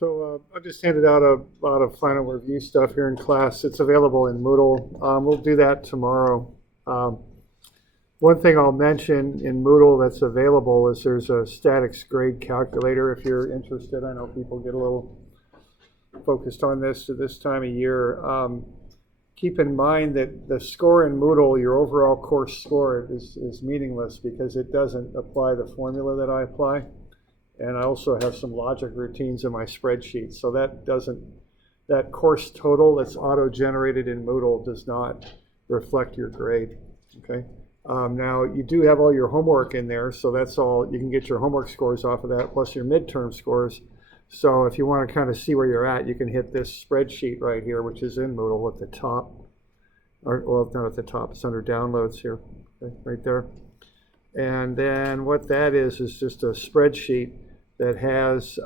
So I've just handed out a lot of final review stuff here in class. It's available in Moodle. We'll do that tomorrow. One thing I'll mention in Moodle that's available is there's a statics grade calculator if you're interested. I know people get a little focused on this at this time of year. Keep in mind that the score in Moodle, your overall course score, is meaningless because it doesn't apply the formula that I apply. And I also have some logic routines in my spreadsheet. So that course total that's auto-generated in Moodle does not reflect your grade, okay? Now, you do have all your homework in there, so that's all. You can get your homework scores off of that, plus your midterm scores. So if you want to kind of see where you're at, you can hit this spreadsheet right here, which is in Moodle at the top. Or, well, it's not at the top, it's under downloads here, okay, right there. And then what that is just a spreadsheet that has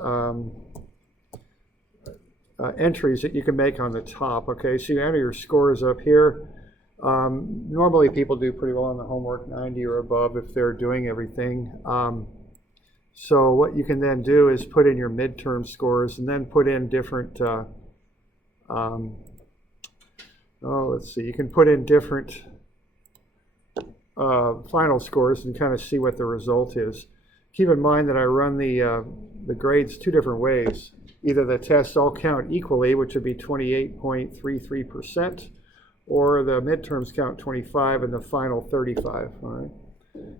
entries that you can make on the top, okay? So you enter your scores up here. Normally people do pretty well on the homework, 90 or above if they're doing everything. So what you can then do is put in your midterm scores and then put in different, let's see, you can put in different final scores and kind of see what the result is. Keep in mind that I run the grades two different ways. Either the tests all count equally, which would be 28.33%, or the midterms count 25 and the final 35, all right?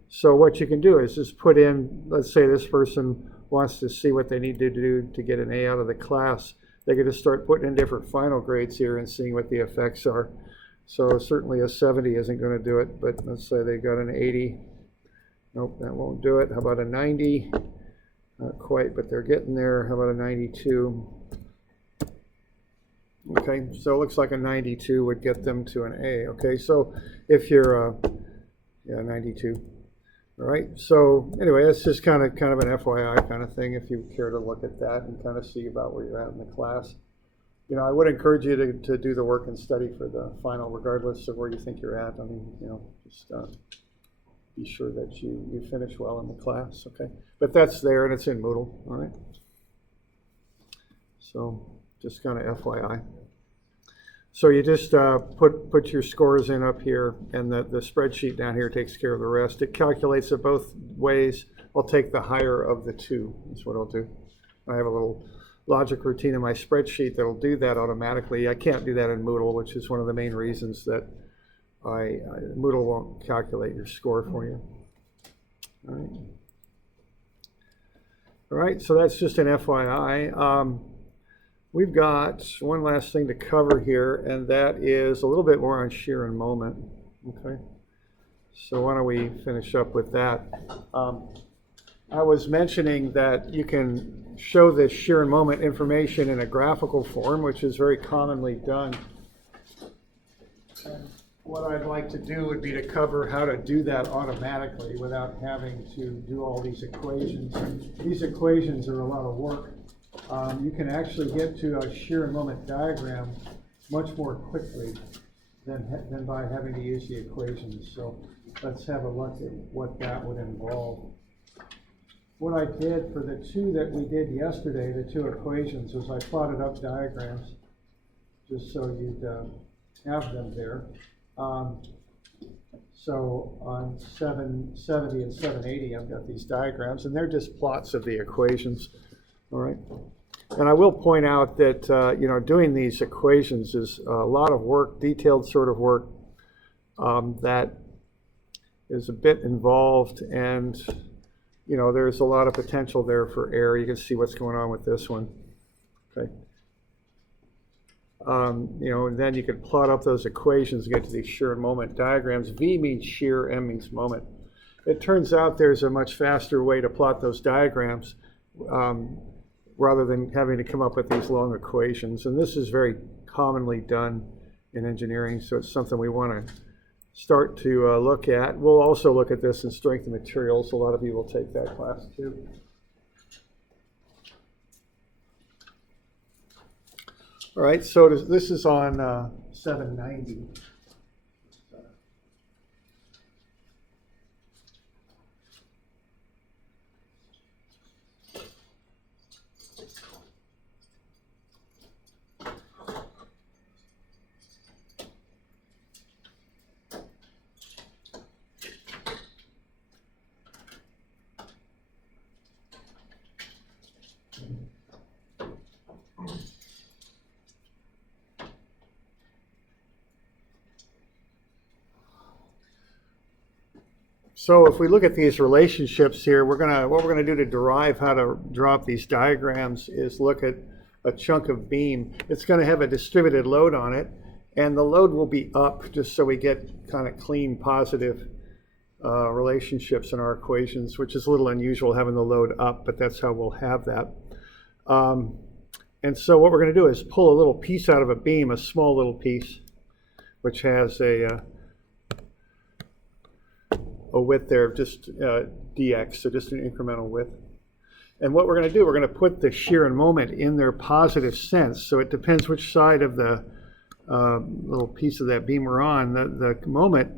So what you can do is just put in, let's say this person wants to see what they need to do to get an A out of the class. They could just start putting in different final grades here and seeing what the effects are. So certainly a 70 isn't going to do it, but let's say they got an 80. Nope, that won't do it. How about a 90? Not quite, but they're getting there. How about a 92? Okay, so it looks like a 92 would get them to an A. Okay, so if you're, 92. All right, so anyway, that's just kind of an FYI kind of thing if you care to look at that and kind of see about where you're at in the class. You know, I would encourage you to do the work and study for the final regardless of where you think you're at. I mean, you know, just be sure that you finish well in the class, okay? But that's there and it's in Moodle, all right? So just kind of FYI. So you just put your scores in up here, and the spreadsheet down here takes care of the rest. It calculates it both ways. I'll take the higher of the two, is what I'll do. I have a little logic routine in my spreadsheet that'll do that automatically. I can't do that in Moodle, which is one of the main reasons that Moodle won't calculate your score for you. All right. All right, so that's just an FYI. We've got one last thing to cover here, and that is a little bit more on shear and moment. Okay, so why don't we finish up with that? I was mentioning that you can show this shear and moment information in a graphical form, which is very commonly done. And what I'd like to do would be to cover how to do that automatically without having to do all these equations. These equations are a lot of work. You can actually get to a shear and moment diagram much more quickly than by having to use the equations. So let's have a look at what that would involve. What I did for the two that we did yesterday, the two equations, was I plotted up diagrams just so you'd have them there. So on 770 and 780, I've got these diagrams, and they're just plots of the equations. All right. And I will point out that, doing these equations is a lot of work, detailed sort of work that is a bit involved, and, there's a lot of potential there for error. You can see what's going on with this one. Okay. And then you could plot up those equations to get to these shear and moment diagrams. V means shear, M means moment. It turns out there's a much faster way to plot those diagrams rather than having to come up with these long equations. And this is very commonly done in engineering, so it's something we want to start to look at. We'll also look at this in strength of materials. A lot of you will take that class too. All right, so this is on 790. So if we look at these relationships here, what we're gonna do to derive how to drop these diagrams is look at a chunk of beam. It's gonna have a distributed load on it, and the load will be up, just so we get kind of clean positive relationships in our equations, which is a little unusual having the load up, but that's how we'll have that. And so what we're going to do is pull a little piece out of a beam, a small little piece, which has a width there of just dx, so just an incremental width. And what we're going to do, we're going to put the shear and moment in their positive sense. So it depends which side of the little piece of that beam we're on. The moment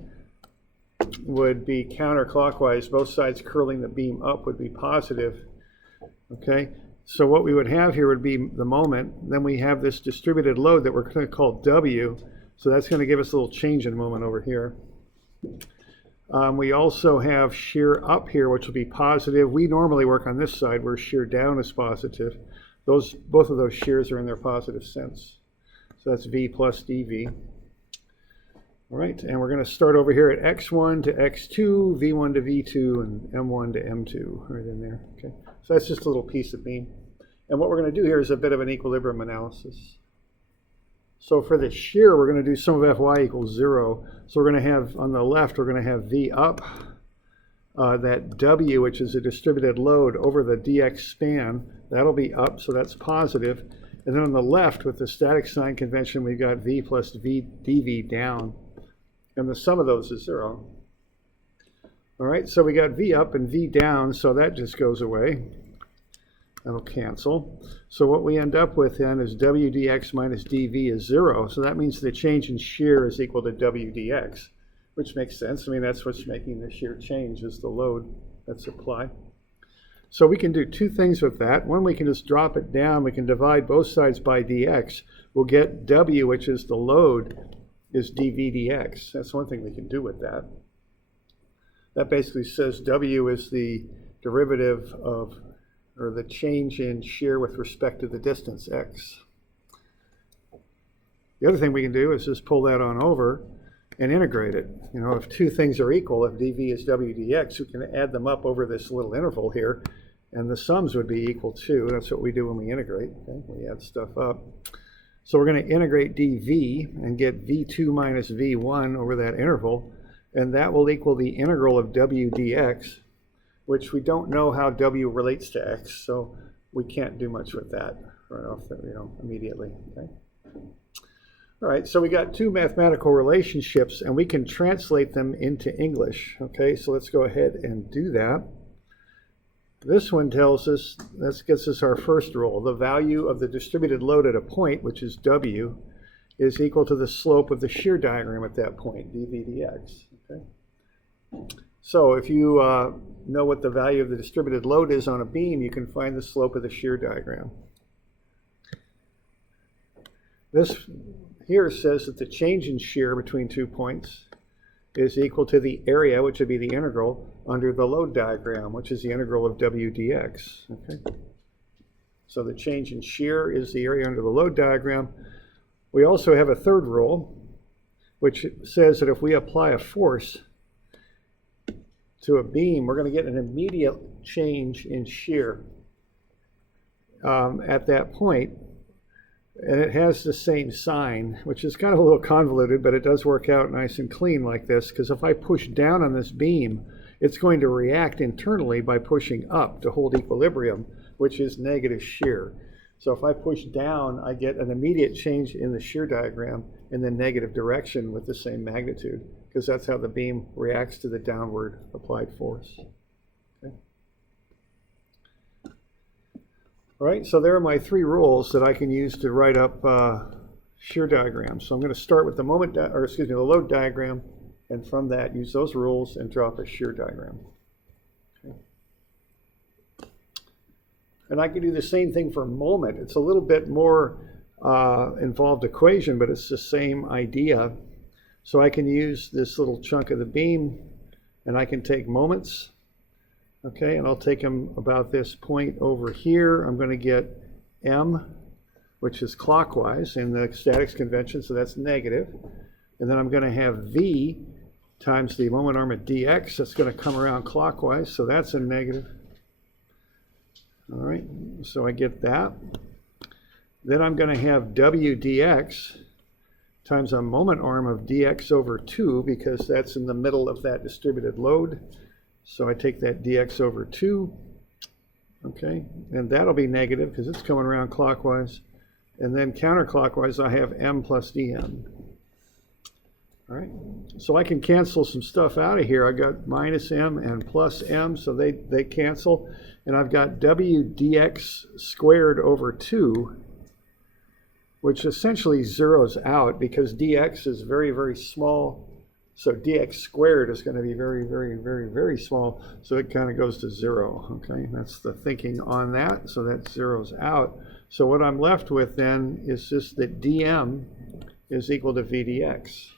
would be counterclockwise. Both sides curling the beam up would be positive. Okay, so what we would have here would be the moment. Then we have this distributed load that we're going to call W. So that's going to give us a little change in moment over here. We also have shear up here, which will be positive. We normally work on this side where shear down is positive. Both of those shears are in their positive sense. So that's V plus dV. All right, and we're going to start over here at x1 to x2, v1 to v2, and m1 to m2, right in there. Okay, so that's just a little piece of beam. And what we're going to do here is a bit of an equilibrium analysis. So for the shear, we're going to do sum of Fy equals 0. So we're going to have, on the left, we're going to have V up, that W, which is a distributed load over the dx span, that'll be up, so that's positive. And then on the left, with the static sign convention, we've got V plus V dV down. And the sum of those is 0. All right, so we got V up and V down, so that just goes away. That'll cancel. So what we end up with then is W dx minus dV is 0. So that means the change in shear is equal to W dx, which makes sense. I mean, that's what's making the shear change, is the load that's applied. So we can do two things with that. One, we can just drop it down. We can divide both sides by dx. We'll get W, which is the load, is dV dx. That's one thing we can do with that. That basically says W is the derivative of, or the change in shear with respect to the distance x. The other thing we can do is just pull that on over and integrate it. You know, if two things are equal, if dV is W dx, we can add them up over this little interval here, and the sums would be equal to, that's what we do when we integrate. Okay? We add stuff up. So we're going to integrate dV and get V2 minus V1 over that interval, and that will equal the integral of W dx, which we don't know how W relates to x, so we can't do much with that right off the, immediately. Okay. All right, so we got two mathematical relationships, and we can translate them into English. Okay, so let's go ahead and do that. This one tells us, this gets us our first rule. The value of the distributed load at a point, which is W, is equal to the slope of the shear diagram at that point, dV dx. Okay. So if you know what the value of the distributed load is on a beam, you can find the slope of the shear diagram. This here says that the change in shear between 2 points is equal to the area, which would be the integral, under the load diagram, which is the integral of W dx. Okay. So the change in shear is the area under the load diagram. We also have a third rule, which says that if we apply a force to a beam, we're going to get an immediate change in shear at that point. And it has the same sign, which is kind of a little convoluted, but it does work out nice and clean like this, because if I push down on this beam, it's going to react internally by pushing up to hold equilibrium, which is negative shear. So if I push down, I get an immediate change in the shear diagram in the negative direction with the same magnitude, because that's how the beam reacts to the downward applied force. Okay. All right, so there are my three rules that I can use to write up shear diagrams. So I'm going to start with the the load diagram, and from that use those rules and drop a shear diagram. Okay. And I can do the same thing for moment. It's a little bit more involved equation, but it's the same idea. So I can use this little chunk of the beam, and I can take moments. Okay, and I'll take them about this point over here. I'm going to get M, which is clockwise in the statics convention, so that's negative. And then I'm going to have V, times the moment arm at dx. That's going to come around clockwise, so that's a negative. All right, so I get that. Then I'm going to have w dx times a moment arm of dx over 2, because that's in the middle of that distributed load. So I take that dx over 2, okay, and that'll be negative because it's coming around clockwise. And then counterclockwise, I have m plus dm. All right, so I can cancel some stuff out of here. I got minus m and plus m, so they cancel. And I've got w dx squared over 2, which essentially zeroes out because dx is very, very small. So dx squared is going to be very, very, very, very small. So it kind of goes to 0. Okay, that's the thinking on that. So that zeroes out. So what I'm left with then is just that dm is equal to v dx.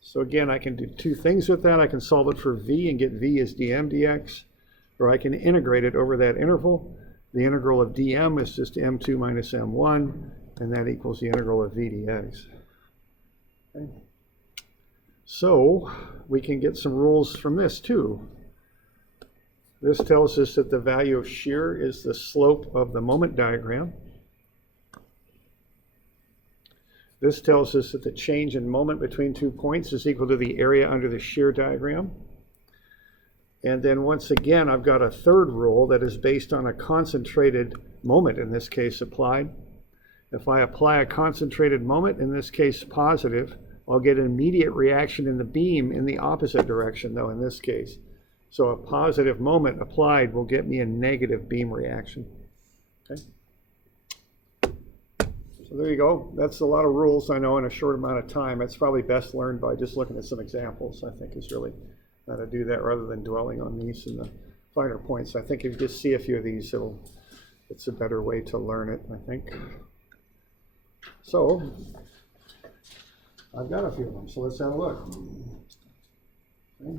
So again, I can do two things with that. I can solve it for v and get v as dm dx, or I can integrate it over that interval. The integral of dm is just m2 minus m1, and that equals the integral of v dx. Okay. So we can get some rules from this too. This tells us that the value of shear is the slope of the moment diagram. This tells us that the change in moment between 2 points is equal to the area under the shear diagram. And then once again, I've got a third rule that is based on a concentrated moment, in this case applied. If I apply a concentrated moment, in this case positive, I'll get an immediate reaction in the beam in the opposite direction, though, in this case. So a positive moment applied will get me a negative beam reaction. Okay. So there you go. That's a lot of rules, I know, in a short amount of time. It's probably best learned by just looking at some examples, I think, is really how to do that rather than dwelling on these and the finer points. I think if you just see a few of these, it's a better way to learn it, I think. So I've got a few of them, so let's have a look. Okay.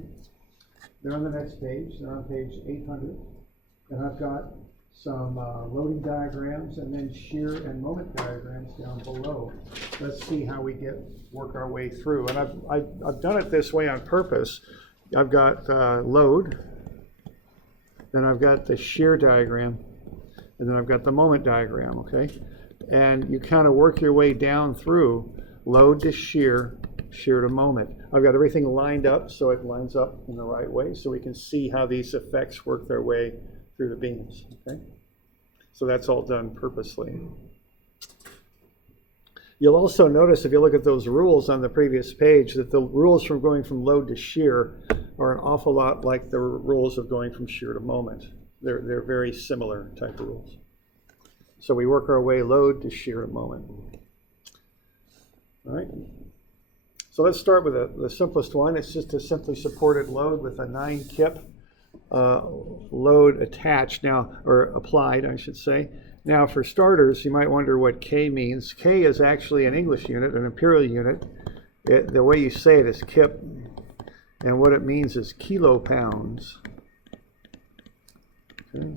They're on the next page. They're on page 800. And I've got some loading diagrams and then shear and moment diagrams down below. Let's see how we work our way through. And I've done it this way on purpose. I've got load, then I've got the shear diagram, and then I've got the moment diagram, okay? And you kind of work your way down through load to shear, shear to moment. I've got everything lined up so it lines up in the right way so we can see how these effects work their way through the beams, okay? So that's all done purposely. You'll also notice if you look at those rules on the previous page that the rules from going from load to shear are an awful lot like the rules of going from shear to moment. They're very similar type of rules. So we work our way load to shear to moment. All right. So let's start with the simplest one. It's just a simply supported load with a 9 kip load attached now, or applied, I should say. Now, for starters, you might wonder what K means. K is actually an English unit, an imperial unit. The way you say it is kip, and what it means is kilopounds. Okay.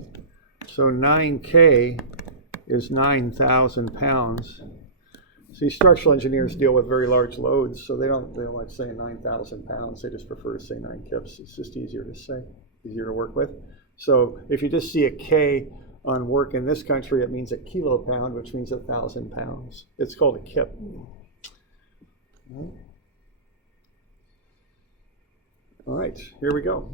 So 9K is 9,000 pounds. See, structural engineers deal with very large loads, so they don't like saying 9,000 pounds. They just prefer to say 9 kips. It's just easier to say, easier to work with. So if you just see a K on work in this country, it means a kilopound, which means 1,000 pounds. It's called a kip. All right, here we go.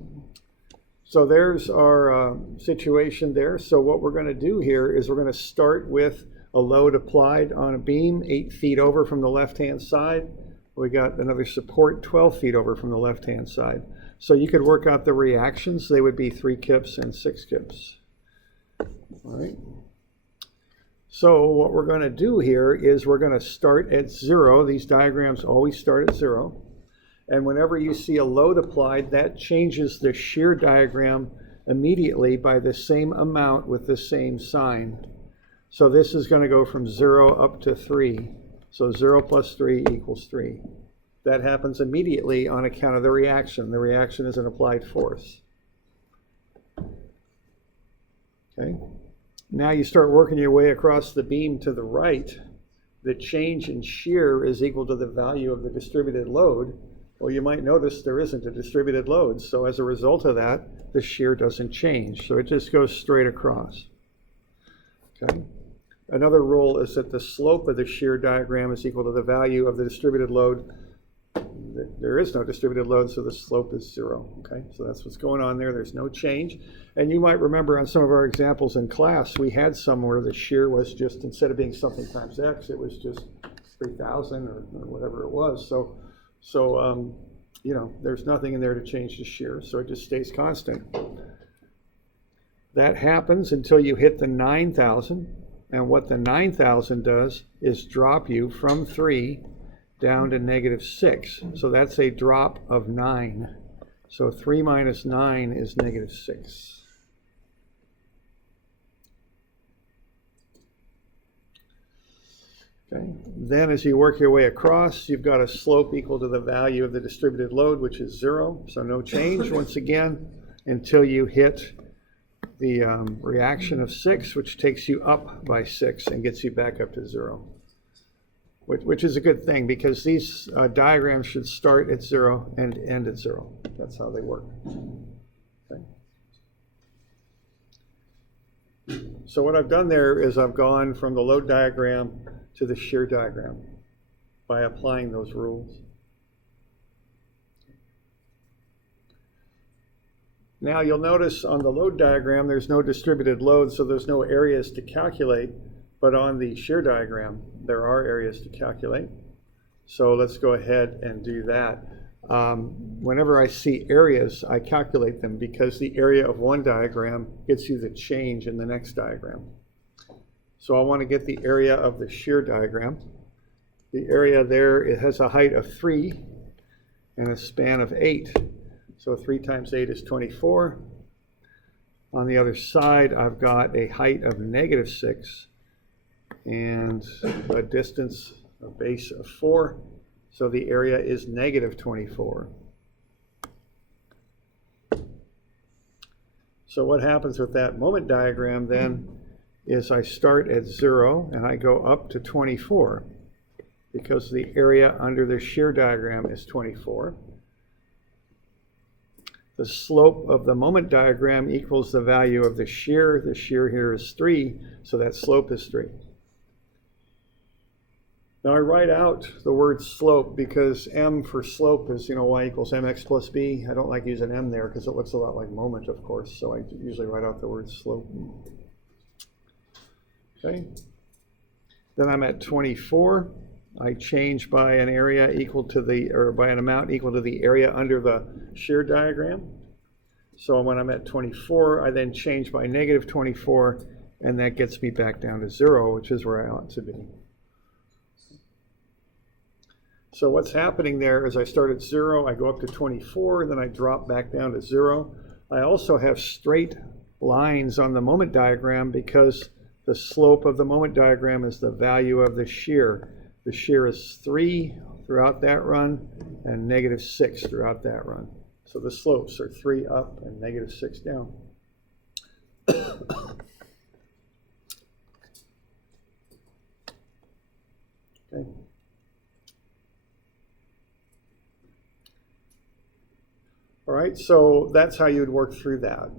So there's our situation there. So what we're going to do here is we're going to start with a load applied on a beam 8 feet over from the left-hand side. We got another support 12 feet over from the left-hand side. So you could work out the reactions. They would be 3 kips and 6 kips. All right. So what we're going to do here is we're going to start at 0. These diagrams always start at 0. And whenever you see a load applied, that changes the shear diagram immediately by the same amount with the same sign. So this is going to go from 0 up to 3. So 0 plus 3 equals 3. That happens immediately on account of the reaction. The reaction is an applied force. Okay. Now you start working your way across the beam to the right. The change in shear is equal to the value of the distributed load. Well, you might notice there isn't a distributed load. So as a result of that, the shear doesn't change. So it just goes straight across. Okay. Another rule is that the slope of the shear diagram is equal to the value of the distributed load. There is no distributed load, so the slope is 0. Okay, so that's what's going on there. There's no change. And you might remember on some of our examples in class, we had some where the shear was just, instead of being something times x, it was just 3,000 or whatever it was. So you know, there's nothing in there to change the shear, so it just stays constant. That happens until you hit the 9,000. And what the 9,000 does is drop you from 3 down to -6. So that's a drop of 9. So 3 minus 9 is -6. Okay. Then as you work your way across, you've got a slope equal to the value of the distributed load, which is 0. So no change once again until you hit the reaction of 6, which takes you up by 6 and gets you back up to 0. Which is a good thing, because these diagrams should start at 0 and end at 0. That's how they work. Okay. So what I've done there is I've gone from the load diagram to the shear diagram by applying those rules. Now you'll notice on the load diagram there's no distributed load, so there's no areas to calculate. But on the shear diagram, there are areas to calculate. So let's go ahead and do that. Whenever I see areas, I calculate them, because the area of one diagram gets you the change in the next diagram. So I want to get the area of the shear diagram. The area there, it has a height of 3 and a span of 8. So 3 times 8 is 24. On the other side, I've got a height of -6. And a distance, a base of 4, so the area is -24. So what happens with that moment diagram then is I start at 0 and I go up to 24, because the area under the shear diagram is 24. The slope of the moment diagram equals the value of the shear. The shear here is 3, so that slope is 3. Now I write out the word slope because m for slope is, y equals mx plus b. I don't like using m there because it looks a lot like moment, of course, so I usually write out the word slope. Okay. Then I'm at 24. I change by an area equal to by an amount equal to the area under the shear diagram. So when I'm at 24, I then change by -24, and that gets me back down to 0, which is where I ought to be. So what's happening there is I start at 0, I go up to 24, then I drop back down to 0. I also have straight lines on the moment diagram because the slope of the moment diagram is the value of the shear. The shear is 3 throughout that run and -6 throughout that run. So the slopes are 3 up and -6 down. Okay. All right, so that's how you'd work through that.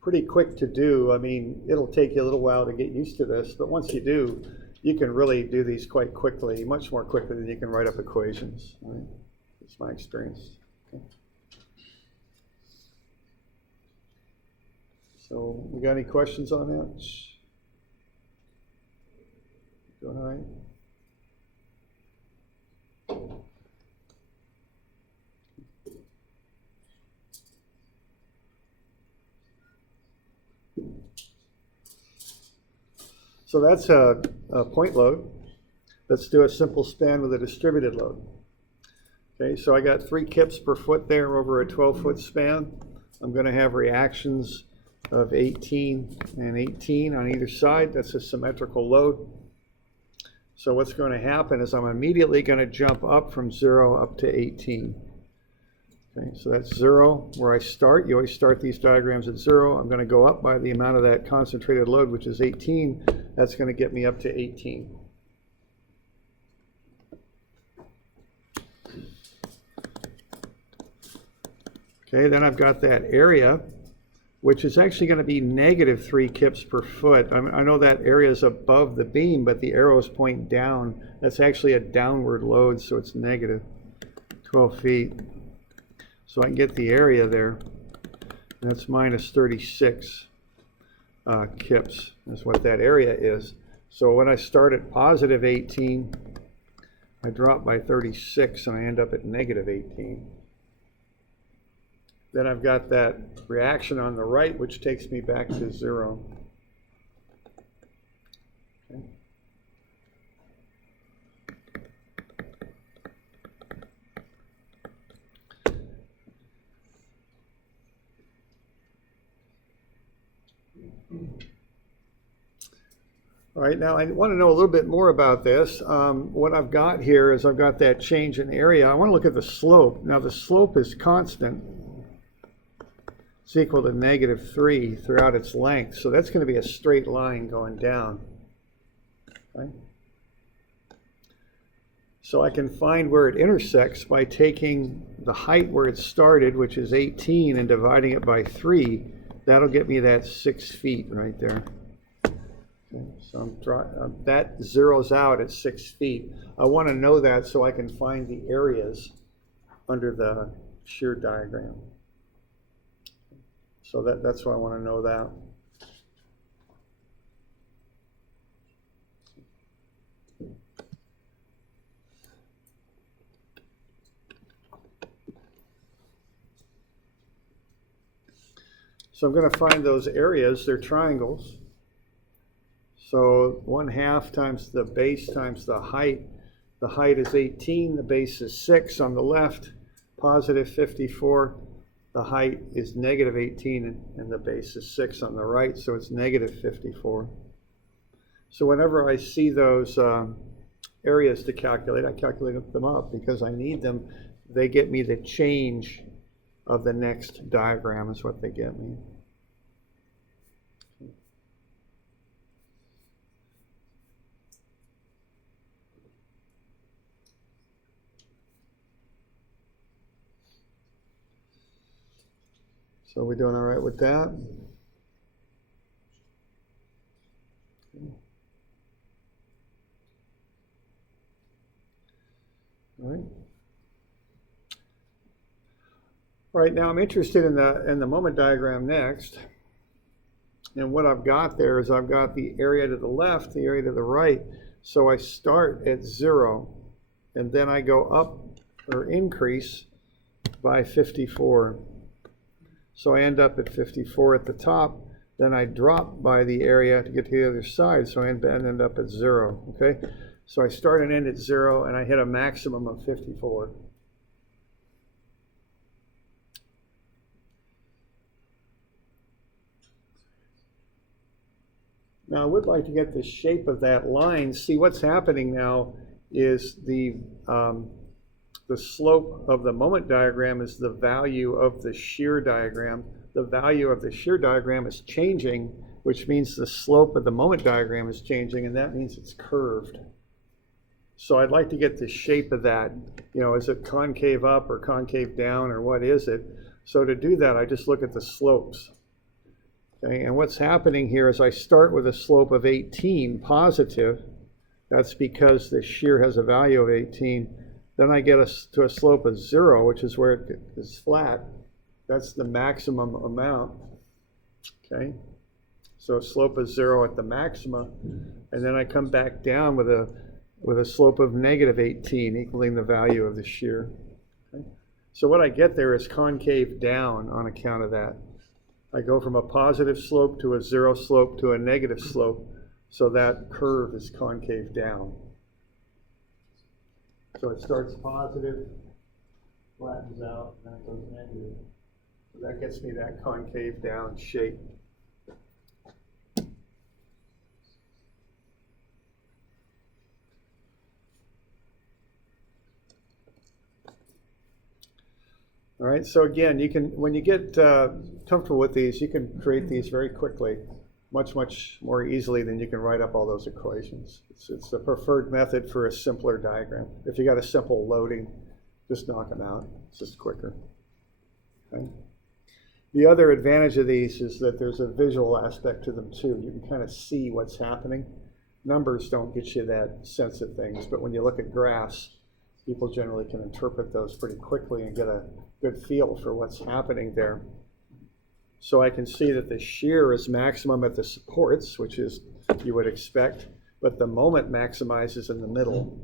Pretty quick to do. I mean, it'll take you a little while to get used to this, but once you do, you can really do these quite quickly, much more quickly than you can write up equations. Right? That's my experience. Okay. So, we got any questions on that? Doing all right? So that's a point load. Let's do a simple span with a distributed load. Okay, so I got 3 kips per foot there over a 12-foot span. I'm going to have reactions of 18 and 18 on either side. That's a symmetrical load. So what's going to happen is I'm immediately going to jump up from 0 up to 18. Okay, so that's 0 where I start. You always start these diagrams at 0. I'm going to go up by the amount of that concentrated load, which is 18. That's going to get me up to 18. Okay, then I've got that area, which is actually going to be -3 kips per foot. I know that area is above the beam, but the arrows point down. That's actually a downward load, so it's -12 feet. So I can get the area there. That's -36 kips. That's what that area is. So when I start at +18, I drop by 36 and I end up at -18. Then I've got that reaction on the right, which takes me back to 0. Okay. All right, now I want to know a little bit more about this. What I've got here is I've got that change in area. I want to look at the slope. Now the slope is constant. It's equal to -3 throughout its length. So that's going to be a straight line going down. Okay. So I can find where it intersects by taking the height where it started, which is 18, and dividing it by 3. That'll get me that 6 feet right there. Okay. So that zeroes out at 6 feet. I want to know that so I can find the areas under the shear diagram. So that's why I want to know that. So I'm going to find those areas. They're triangles. So 1/2 times the base times the height. The height is 18. The base is 6 on the left. +54. The height is -18 and the base is 6 on the right, so it's -54. So whenever I see those areas to calculate, I calculate them up because I need them. They get me the change of the next diagram is what they get me. So we're doing all right with that? All right. Right now I'm interested in the moment diagram next. And what I've got there is I've got the area to the left, the area to the right. So I start at 0 and then I go up or increase by 54. So I end up at 54 at the top, then I drop by the area to get to the other side, so I end up at 0, okay? So I start and end at 0, and I hit a maximum of 54. Now I would like to get the shape of that line. See, what's happening now is the slope of the moment diagram is the value of the shear diagram. The value of the shear diagram is changing, which means the slope of the moment diagram is changing, and that means it's curved. So I'd like to get the shape of that. You know, is it concave up or concave down, or what is it? So to do that, I just look at the slopes. Okay, and what's happening here is I start with a slope of 18 positive. That's because the shear has a value of 18. Then I get to a slope of 0, which is where it is flat. That's the maximum amount. Okay, so a slope of 0 at the maxima, and then I come back down with a slope of -18, equaling the value of the shear. Okay? So what I get there is concave down on account of that. I go from a positive slope to a 0 slope to a negative slope, so that curve is concave down. So it starts positive, flattens out, and then it goes negative. So that gets me that concave down shape. All right, so again, you can, when you get comfortable with these, you can create these very quickly, much more easily than you can write up all those equations. It's the preferred method for a simpler diagram. If you got a simple loading, just knock them out. It's just quicker. Okay? The other advantage of these is that there's a visual aspect to them too. You can kind of see what's happening. Numbers don't get you that sense of things, but when you look at graphs, people generally can interpret those pretty quickly and get a good feel for what's happening there. So I can see that the shear is maximum at the supports, which is you would expect, but the moment maximizes in the middle.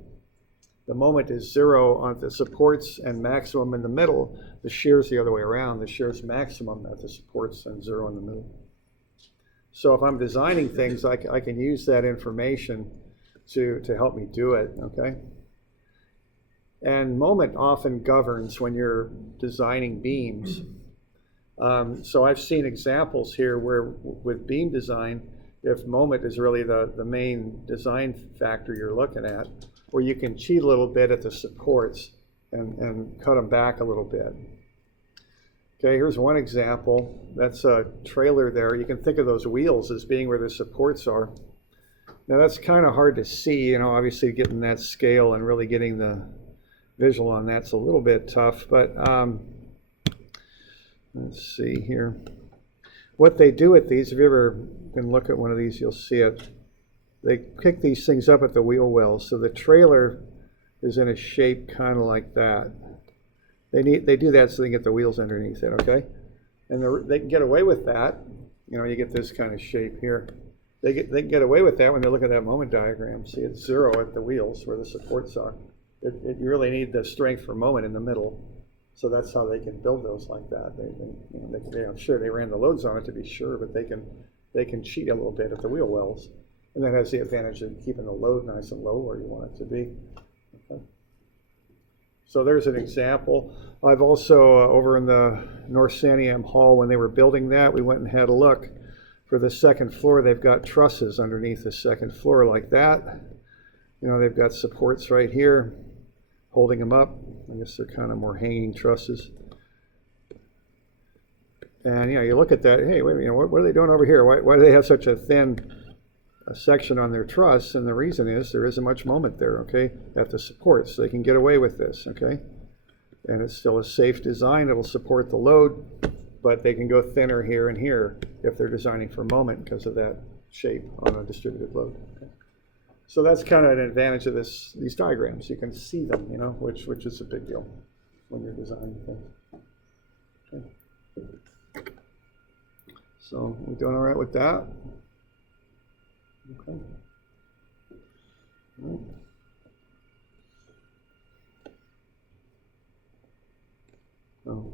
The moment is 0 on the supports and maximum in the middle. The shear is the other way around. The shear is maximum at the supports and 0 in the middle. So if I'm designing things, I can use that information to help me do it, okay? And moment often governs when you're designing beams. So I've seen examples here where with beam design, if moment is really the main design factor you're looking at, where you can cheat a little bit at the supports and cut them back a little bit. Okay, here's one example. That's a trailer there. You can think of those wheels as being where the supports are. Now that's kind of hard to see, you know, obviously getting that scale and really getting the visual on that's a little bit tough, but let's see here. What they do with these, if you ever can look at one of these, you'll see it. They pick these things up at the wheel wells, so the trailer is in a shape kind of like that. They do that so they can get the wheels underneath it, okay? And they can get away with that. You know, you get this kind of shape here. They can get away with that when they look at that moment diagram. See, it's 0 at the wheels where the supports are. You really need the strength for moment in the middle. So that's how they can build those like that. I'm sure they ran the loads on it to be sure, but they can cheat a little bit at the wheel wells. And that has the advantage of keeping the load nice and low where you want it to be. Okay. So there's an example. I've also, over in the North Santiam Hall, when they were building that, we went and had a look. For the second floor, they've got trusses underneath the second floor like that. You know, they've got supports right here holding them up. I guess they're kind of more hanging trusses. And, you know, you look at that, hey, wait, you know, what are they doing over here? Why do they have such a thin section on their truss? And the reason is there isn't much moment there, okay, at the supports. So they can get away with this, okay? And it's still a safe design. It'll support the load, but they can go thinner here and here if they're designing for moment because of that shape on a distributed load. Okay? So that's kind of an advantage of these diagrams. You can see them, you know, which is a big deal when you're designing things. Okay. So we doing all right with that? Okay. All right. Oh,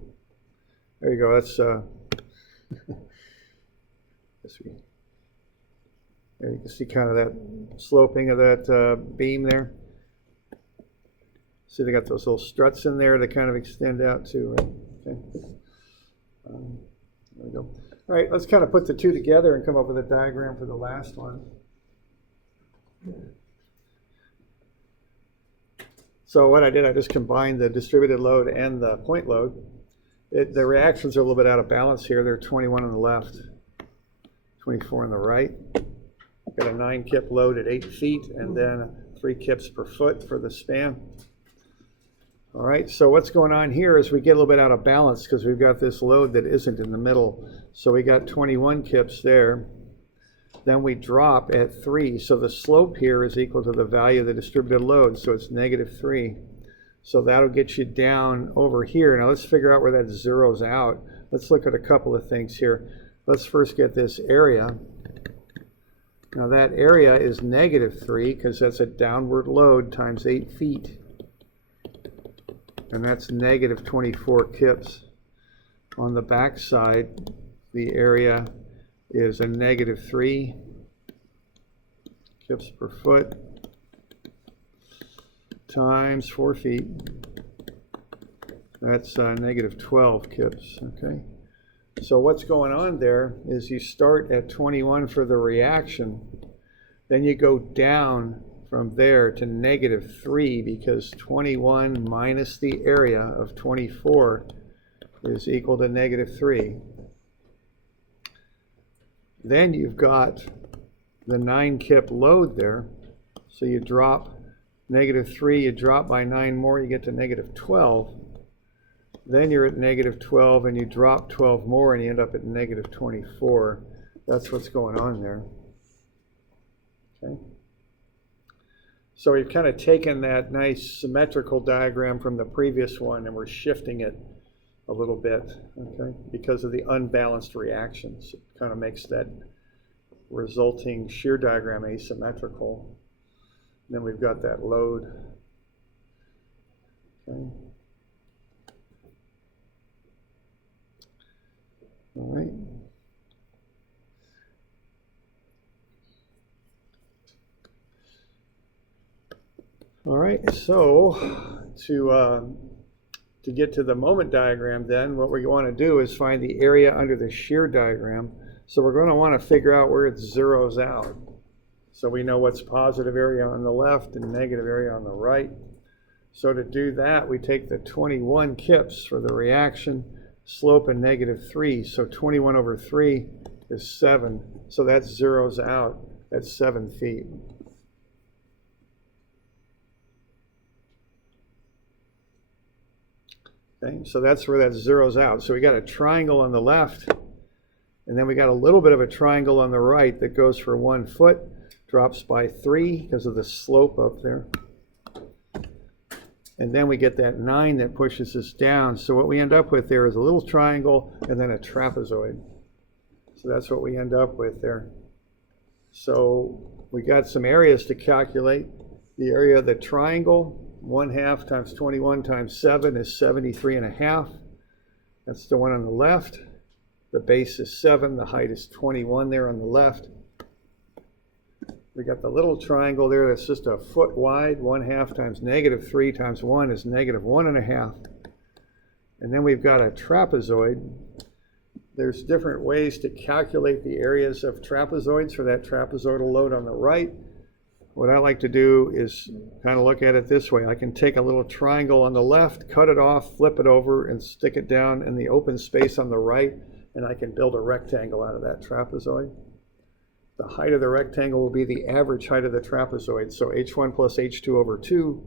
there you go. That's there you can see kind of that sloping of that beam there. See, they got those little struts in there that kind of extend out too. Right? Okay. There we go. All right, let's kind of put the two together and come up with a diagram for the last one. So what I did, I just combined the distributed load and the point load. The reactions are a little bit out of balance here. They're 21 on the left, 24 on the right. Got a 9 kip load at 8 feet and then 3 kips per foot for the span. All right, so what's going on here is we get a little bit out of balance because we've got this load that isn't in the middle. So we got 21 kips there. Then we drop at 3. So the slope here is equal to the value of the distributed load. So it's -3. So that'll get you down over here. Now let's figure out where that zeroes out. Let's look at a couple of things here. Let's first get this area. Now that area is -3 because that's a downward load times 8 feet. And that's -24 kips. On the back side, the area is a -3 kips per foot times 4 feet. That's -12 kips, okay? So what's going on there is you start at 21 for the reaction, then you go down from there to -3 because 21 minus the area of 24 is equal to -3. Then you've got the 9 kip load there, so you drop -3, you drop by 9 more, you get to -12. then you're at negative 12, and you drop 12 more, and you end up at negative 24. That's what's going on there. Okay. So we've kind of taken that nice symmetrical diagram from the previous one, and we're shifting it a little bit, okay, because of the unbalanced reactions. It kind of makes that resulting shear diagram asymmetrical. And then we've got that load. Okay. All right. All right, so to get to the moment diagram then, what we want to do is find the area under the shear diagram. So we're going to want to figure out where it zeroes out. So we know what's positive area on the left and negative area on the right. So to do that, we take the 21 kips for the reaction, slope and negative 3. So 21 over 3 is 7. So that zeroes out at 7 feet. Okay, so that's where that zeroes out. So we got a triangle on the left, and then we got a little bit of a triangle on the right that goes for 1 foot, drops by 3 because of the slope up there. And then we get that 9 that pushes us down. So what we end up with there is a little triangle and then a trapezoid. So that's what we end up with there. So we got some areas to calculate. The area of the triangle, 1/2 times 21 times 7 is 73.5. That's the one on the left. The base is 7. The height is 21 there on the left. We got the little triangle there that's just a foot wide. 1/2 times negative 3 times 1 is negative 1.5. And then we've got a trapezoid. There's different ways to calculate the areas of trapezoids for that trapezoidal load on the right. What I like to do is kind of look at it this way. I can take a little triangle on the left, cut it off, flip it over, and stick it down in the open space on the right, and I can build a rectangle out of that trapezoid. The height of the rectangle will be the average height of the trapezoid, so h1 plus h2 over 2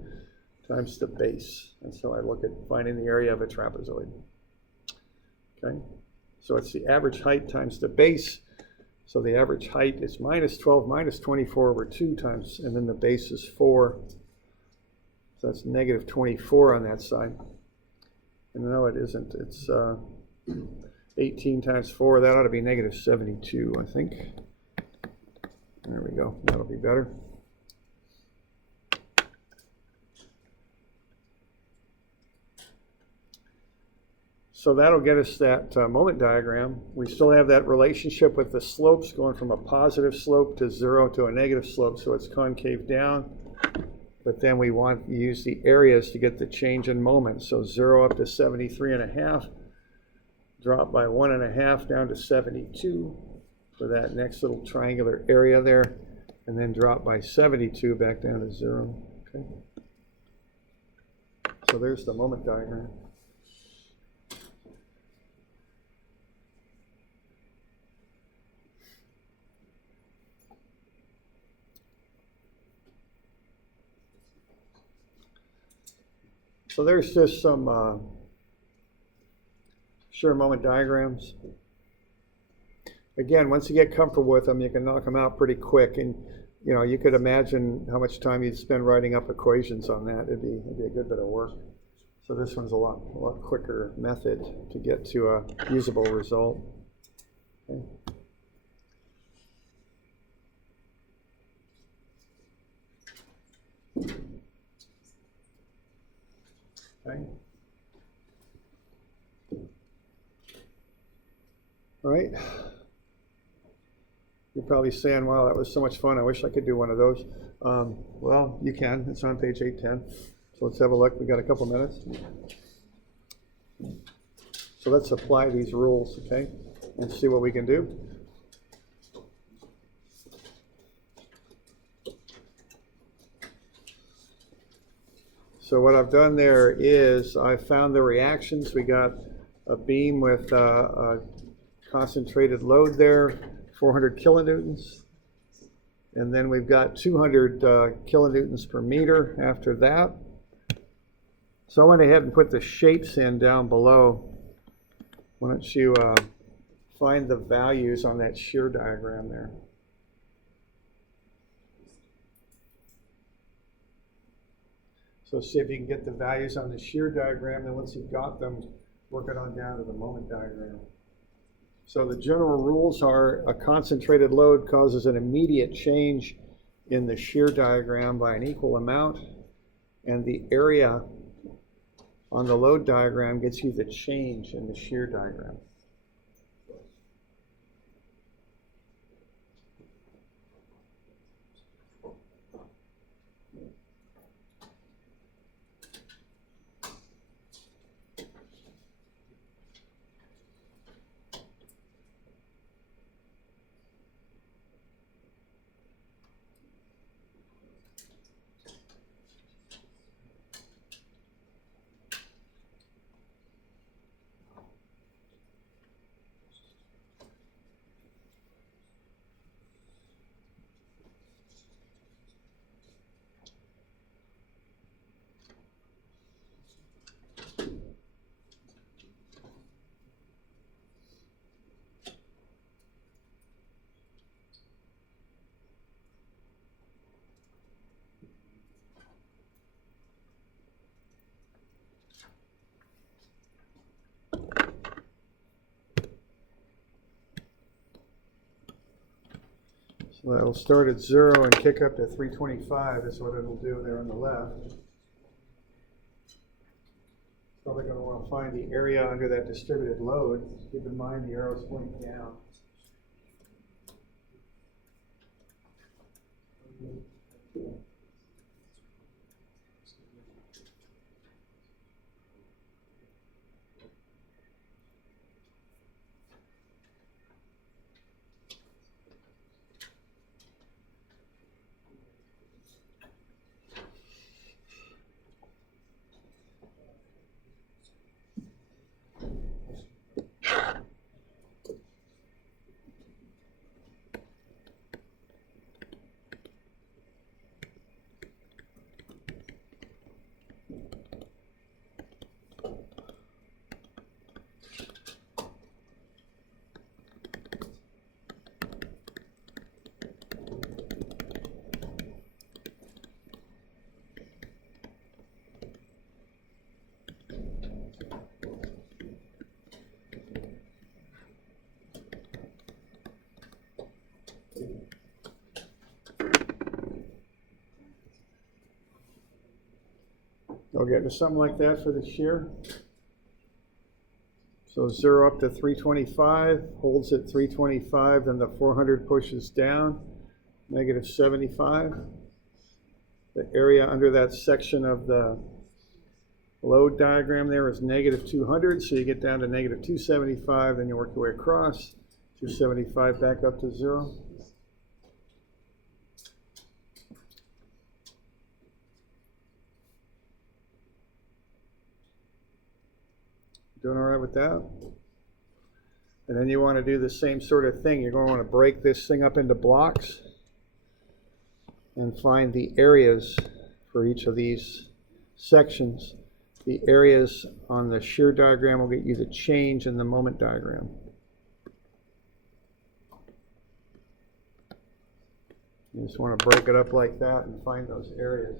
times the base. And so I look at finding the area of a trapezoid. Okay, so it's the average height times the base. So the average height is minus 12 minus 24 over 2 times, and then the base is 4. So that's negative 24 on that side. And no, it isn't. It's 18 times 4. That ought to be negative 72, I think. There we go. That'll be better. So that'll get us that moment diagram. We still have that relationship with the slopes going from a positive slope to 0 to a negative slope, so it's concave down. But then we want to use the areas to get the change in moment. So 0 up to 73.5, drop by 1.5 down to 72 for that next little triangular area there, and then drop by 72 back down to 0. Okay. So there's the moment diagram. So there's just some shear moment diagrams. Again, once you get comfortable with them, you can knock them out pretty quick. And you know, you could imagine how much time you'd spend writing up equations on that. It'd be a good bit of work. So this one's a lot quicker method to get to a usable result. Okay. Okay. All right. You're probably saying, wow, that was so much fun. I wish I could do one of those. Well, you can. It's on page 810. So let's have a look. We got a couple minutes. So let's apply these rules, okay, and see what we can do. So what I've done there is I found the reactions. We got a beam with a concentrated load there, 400 kilonewtons. And then we've got 200 kilonewtons per meter after that. So I went ahead and put the shapes in down below. Why don't you find the values on that shear diagram there? So see if you can get the values on the shear diagram, then once you've got them, work it on down to the moment diagram. So the general rules are a concentrated load causes an immediate change in the shear diagram by an equal amount, and the area on the load diagram gets you the change in the shear diagram. So that'll start at 0 and kick up to 325 is what it'll do there on the left. Probably going to want to find the area under that distributed load. Keep in mind the arrow's pointing down. They'll get to something like that for the shear. So 0 up to 325, holds at 325, then the 400 pushes down, negative 75. The area under that section of the load diagram there is negative 200, so you get down to negative 275, then you work your way across, 275 back up to 0. Doing all right with that? And then you want to do the same sort of thing. You're going to want to break this thing up into blocks and find the areas for each of these sections. The areas on the shear diagram will get you the change in the moment diagram. You just want to break it up like that and find those areas.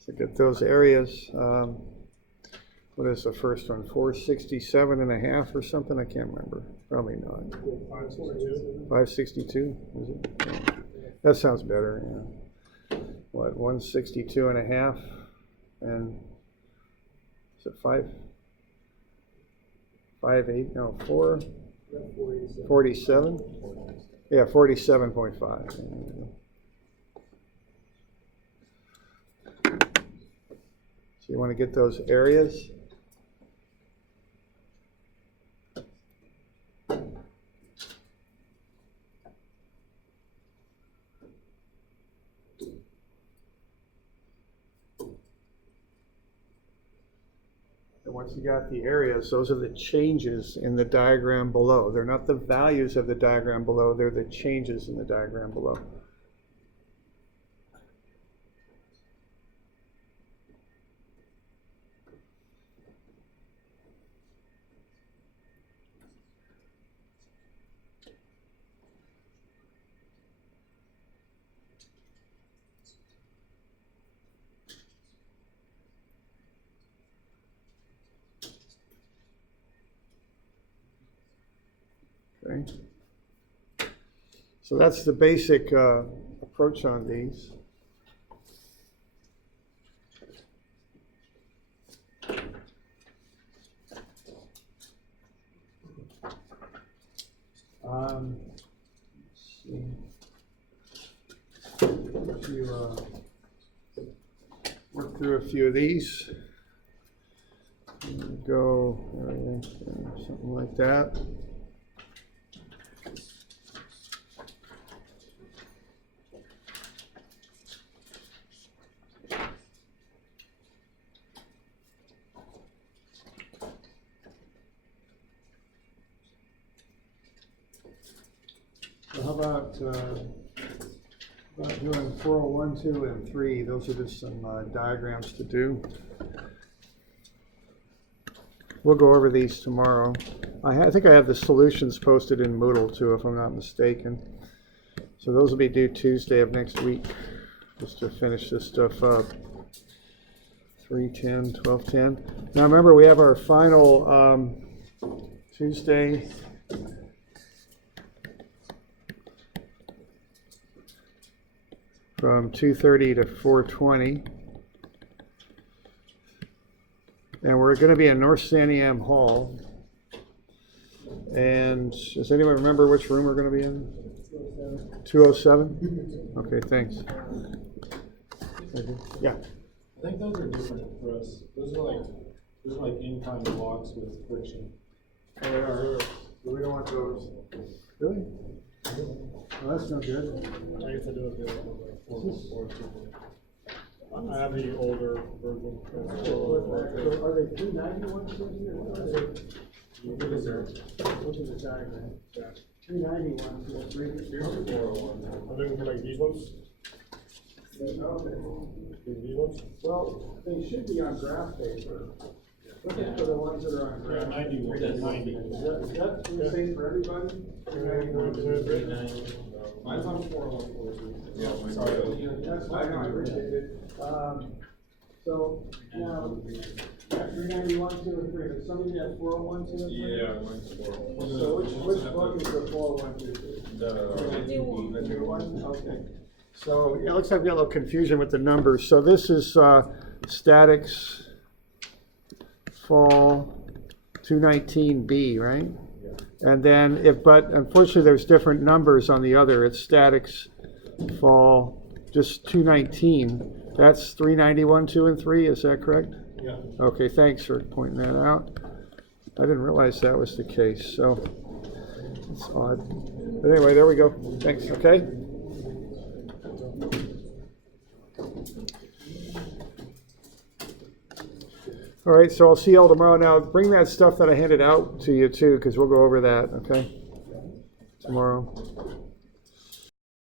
So get those areas. What is the first one? 467 and a half or something? I can't remember. Probably not. 562. 562? Is it? Yeah. That sounds better. Yeah. What? 162 and a half and Is it 5? 5, 8, no, 4? 47? Yeah, 47.5. So you want to get those areas. And once you got the areas, those are the changes in the diagram below. They're not the values of the diagram below, they're the changes in the diagram below. Okay. So that's the basic approach on these. Let's see. If you work through a few of these, go something like that. So how about doing 401, 2, and 3? Those are just some diagrams to do. We'll go over these tomorrow. I think I have the solutions posted in Moodle too, if I'm not mistaken. So those will be due Tuesday of next week, just to finish this stuff up. 3:10, 12:10. Now remember, we have our final Tuesday. From 2:30 to 4:20. And we're going to be in North Santiam Hall. And does anyone remember which room we're going to be in? 207? Okay, thanks. Yeah. I think those are different for us. Those are like incline blocks with friction. Oh, they are. We don't want those. Really? Well, that's no good. I guess I do have the I have the older version. So are they 391 What is the diagram? 391 to 3. I'm looking for like these ones. These ones? Well, they should be on graph paper. Looking for the ones that are on graph. Yeah, 91. 90. Is that the same for everybody? 391. Mine's on 401. Yeah, sorry. That's fine, I appreciate it. So now, 391, 2, and 3. Does somebody have 401, 2, and 3? Yeah, mine's 401. So which book is the 401, 2, 3? The new one? Okay. So yeah, it looks like we got a little confusion with the numbers. So this is statics fall 219B, right? Yeah. And then but unfortunately there's different numbers on the other. It's statics fall just 219. That's 391, 2, and 3. Is that correct? Yeah. Okay, thanks for pointing that out. I didn't realize that was the case. So it's odd. But anyway, there we go. Thanks. Okay. All right, so I'll see you all tomorrow. Now, bring that stuff that I handed out to you, too, because we'll go over that, okay, tomorrow.